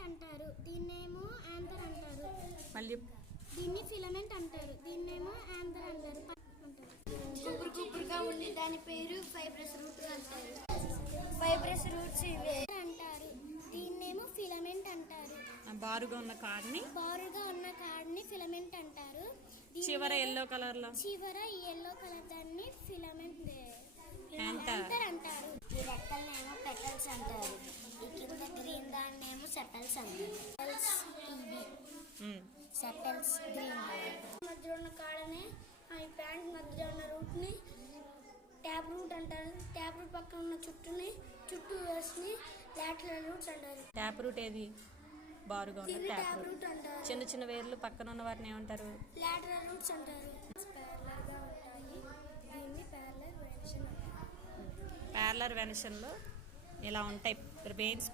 Filament అంటారు, దీన్నేమో anther అంటారు. మళ్ళీ దీన్ని ఫిలమెంట్ అంటారు, దీన్నేమో యాంథర్ అంటారు. కుప్పరు కుప్పరుగా ఉండి దాని పేరు ఫైబ్రస్ రూట్ అంటారు. ఫైబ్రస్ రూట్స్ ఇవే అంటారు, దీన్నేమో ఫిలమెంట్ అంటారు. బారుగా ఉన్న కార్డ్ని ఫిలమెంట్ అంటారు. చివర ఎల్లో కలర్ లో ఈ ఎల్లో కలర్ దాన్ని ఫిలమెంట్ యాంథర్ అంటారు. ఈ రెక్కలనేమో పెటల్స్ అంటారు. ఈ కింద గ్రీన్ దాన్నేమో సెటల్స్ అంటారు. సెటల్స్ గ్రీన్ మధ్యలో ఉన్న కాడనే ఈ ప్యాంట్ మధ్యలో ఉన్న రూట్ ని ట్యాప్ రూట్ అంటారు. ట్యాప్ రూట్ పక్కన ఉన్న చుట్టూ వేసి లాటరల్ రూట్స్ అంటారు. ట్యాప్ రూట్ ఏది బారుగా ఉన్న ట్యాప్ రూట్ అంటారు. చిన్న చిన్న వేర్లు పక్కన ఉన్న వాటిని ఏమంటారు? లాటరల్ రూట్స్ అంటారు. ప్యారలర్ వెనషన్ లో ఇలా ఉంటాయి. వెయిన్స్